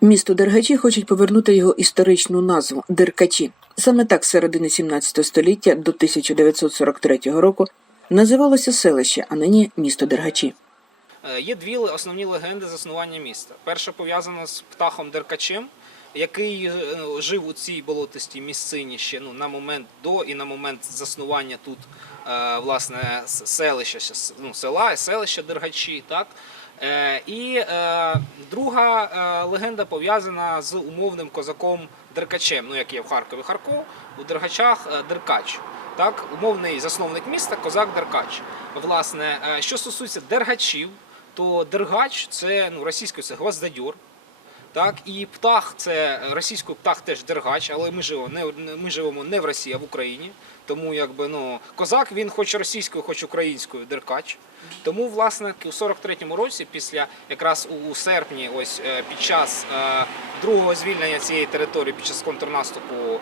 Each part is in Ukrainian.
Місто Дергачі хочуть повернути його історичну назву Деркачі. Саме так з середини 17 століття до 1943 року називалося селище, а нині місто Дергачі. Е, Є дві основні легенди заснування міста. Перша пов'язана з птахом Деркачем, який е, жив у цій болотистій місцині ще ну, на момент до і на момент заснування тут е, власне селища, ну, села, селища Дергачі. Так? Е, І е, друга е, легенда пов'язана з умовним козаком Деркачем, ну як є в Харкові Харков, у Дергачах Деркач. Так, умовний засновник міста козак Деркач. Власне, що стосується дергачів, то дергач це ну, російською це гвоздодьор. Так, і птах це російською птах теж дергач, але ми живемо не- ми живемо не в Росії, а в Україні. Тому якби ну козак він хоч російською, хоч українською деркач. Тому, власне, у 43-му році, після якраз у, серпні, ось е, під час е, другого звільнення цієї території, під час контрнаступу е,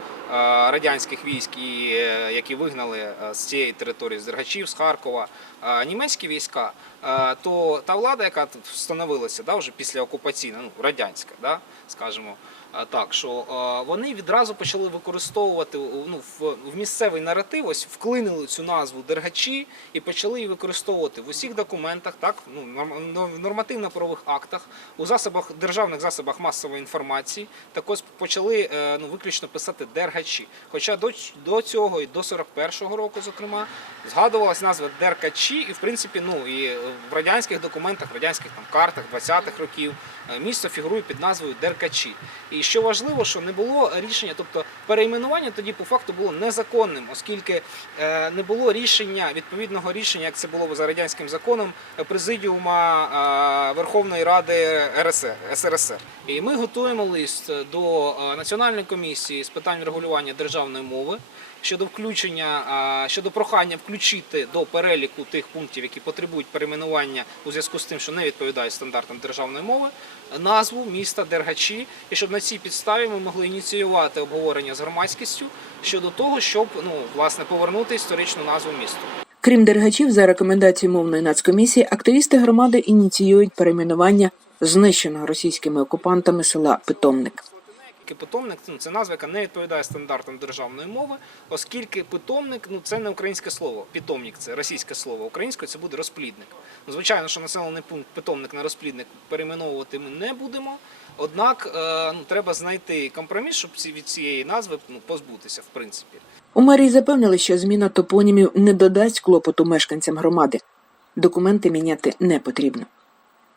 радянських військ, і, е, які вигнали е, з цієї території з Дергачів, з Харкова, е, німецькі війська, е, то та влада, яка встановилася, да, вже після окупаційна, ну радянська, да, скажімо. Е, Так, що е, вони відразу почали використовувати ну, в, місцевий наратив, ось вклинили цю назву дергачі і почали її використовувати в усіх документах, так ну ну, в нормативно-правових актах, у засобах державних засобах масової інформації. Також почали е, ну виключно писати дергачі. Хоча до, до цього і до 41-го року, зокрема, згадувалась назва деркачі, і в принципі, ну і в радянських документах, в радянських там картах 20-х років місто фігурує під назвою Деркачі. І що важливо, що не було рішення, тобто перейменування тоді по факту було незаконним, оскільки е, не було рішення відповідного рішення, як це було за радянським законом, президіума е, Верховної Ради РСР СРСР. І ми готуємо лист до е, Національної комісії з питань регулювання державної мови щодо включення щодо прохання включити до переліку тих пунктів, які потребують перейменування у зв'язку з тим, що не відповідають стандартам державної мови, назву міста Дергачі, і щоб на цій підставі ми могли ініціювати обговорення з громадськістю щодо того, щоб ну власне повернути історичну назву місту. Крім дергачів, за рекомендацією мовної нацкомісії, активісти громади ініціюють перейменування знищеного російськими окупантами села Питомник. Оскільки Питомник ну, це назва, яка не відповідає стандартам державної мови, оскільки питомник ну це не українське слово. Питомник це російське слово. Українською це буде розплідник. Ну, звичайно, що населений пункт питомник на розплідник перейменовувати ми не будемо. Однак е, ну, треба знайти компроміс, щоб від цієї назви ну, позбутися, в принципі. У мерії запевнили, що зміна топонімів не додасть клопоту мешканцям громади. Документи міняти не потрібно.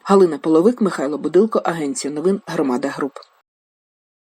Галина Половик, Михайло Будилко, Агенція новин Громада Груп.